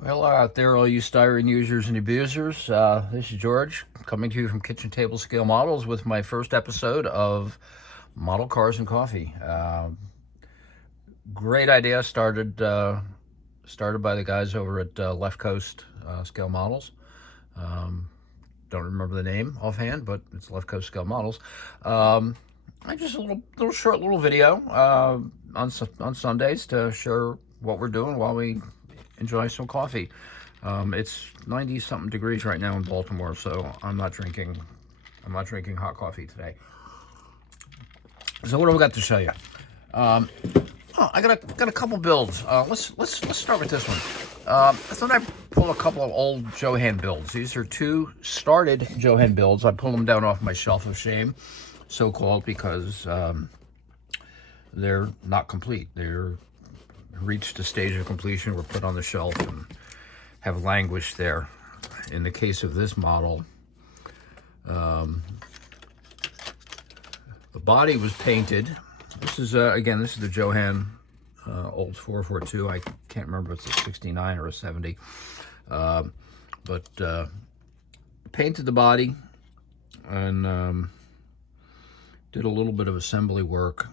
Well, out there, all you styrene users and abusers, this is George coming to you from Kitchen Table Scale Models with my first episode of Model Cars and Coffee. Great idea, started by the guys over at Left Coast Scale Models. Don't remember the name offhand, but it's Left Coast Scale Models. I just a little short video on Sundays to share what we're doing while we enjoy some coffee. It's 90 something degrees right now in Baltimore, so I'm not drinking hot coffee today. So what do we got to show you? I got a couple builds. Let's start with this one. I thought I'd pull a couple of old Johan builds. These are two started Johan builds. I pulled them down off my shelf of shame, so-called, because they're not complete. They're reached a stage of completion, were put on the shelf and have languished there. In the case of this model, the body was painted. This is again, this is the Johan old 442. I can't remember if it's a 69 or a 70, but painted the body and did a little bit of assembly work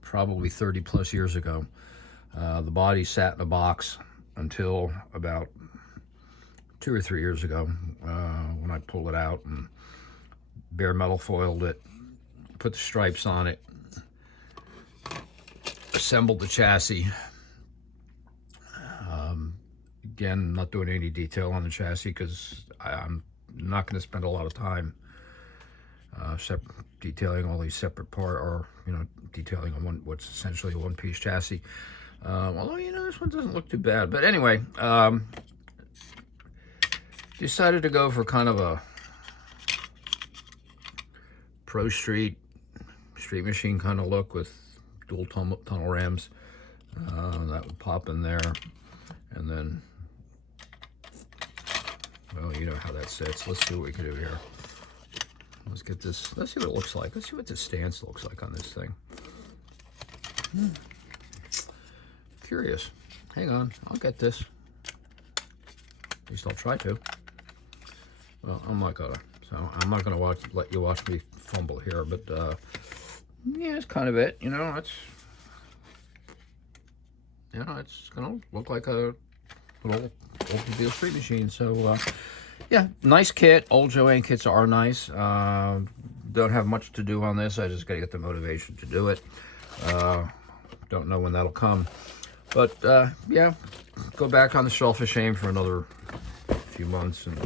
probably 30 plus years ago. The body sat in a box until about 2 or 3 years ago when I pulled it out and bare metal foiled it, put the stripes on it, assembled the chassis. Again, not doing any detail on the chassis because I'm not going to spend a lot of time detailing all these separate parts, or detailing on what's essentially a one-piece chassis. Although, this one doesn't look too bad. But anyway, decided to go for kind of a pro street machine kind of look with dual tunnel rams. That would pop in there. And then, well, you know how that sits. Let's see what we can do here. Let's get this. Let's see what it looks like. Let's see what the stance looks like on this thing. Curious. Hang on, I'll get this. At least I'll try to. Well, I'm not gonna let you watch me fumble here, but yeah, it's kind of it. It's gonna look like an old Oldsmobile street machine. So yeah, nice kit. Old Johan kits are nice. Don't have much to do on this. I just gotta get the motivation to do it. Don't know when that'll come. But yeah, go back on the shelf of shame for another few months, and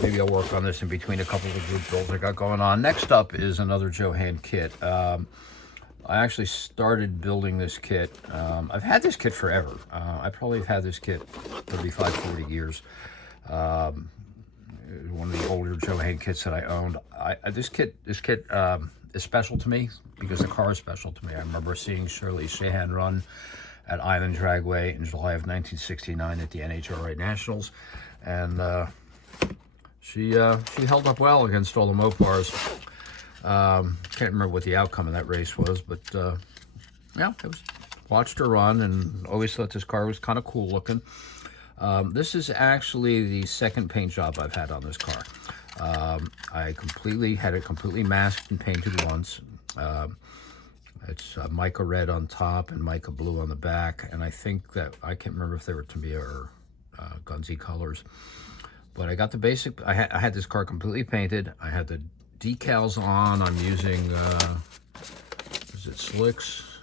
maybe I'll work on this in between a couple of group builds I got going on. Next up is another Johan kit. I actually started building this kit. I've had this kit forever. I probably have had this kit 35, 40 years. One of the older Johan kits that I owned. This kit is special to me because the car is special to me. I remember seeing Shirley Shahan run at Island Dragway in July of 1969 at the NHRA Nationals, and she held up well against all the Mopars. Can't remember what the outcome of that race was, but yeah, watched her run and always thought this car was kind of cool looking. This is actually the second paint job I've had on this car. I had it completely masked and painted once. It's mica red on top and mica blue on the back, and I think that I can't remember if they were Tamiya or Gunsy colors. But I got the basic. I had this car completely painted. I had the decals on. I'm using is it Slicks?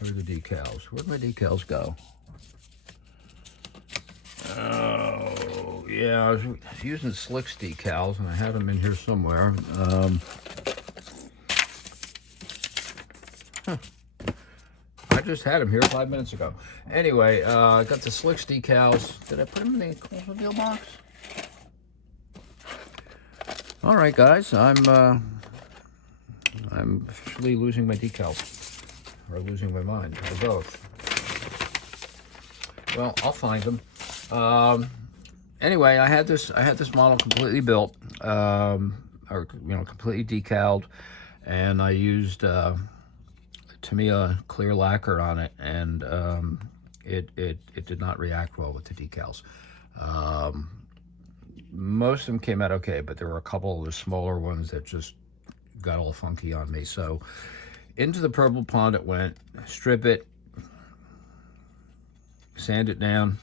How are the decals? Where'd my decals go? Oh yeah, I was using Slicks decals, and I had them in here somewhere. I just had them here 5 minutes ago. Anyway, I got the Slicks decals. Did I put them in the Oldsmobile box? All right, guys, I'm officially losing my decals, or losing my mind, or both. Well, I'll find them. Anyway, I had this model completely built, or completely decaled, and I used Tamiya clear lacquer on it, and it did not react well with the decals. Most of them came out okay, but there were a couple of the smaller ones that just got all funky on me. So into the purple pond it went, strip it, sand it down,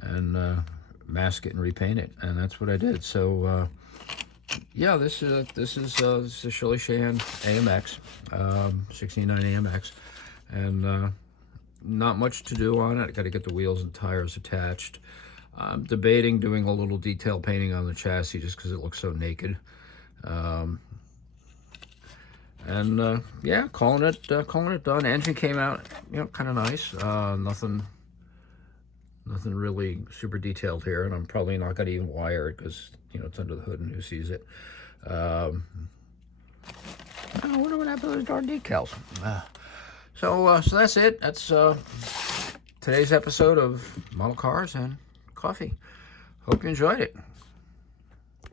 and mask it and repaint it, and that's what I did. So yeah, this is a Shirley Shan AMX, 69 AMX, and not much to do on it. I got to get the wheels and tires attached. I'm debating doing a little detail painting on the chassis just because it looks so naked. Yeah, calling it done. Engine came out, kind of nice. Nothing really super detailed here, and I'm probably not going to even wire it because it's under the hood and who sees it. I wonder what happened to those darn decals. So that's it. That's today's episode of Model Cars and Coffee. Hope you enjoyed it.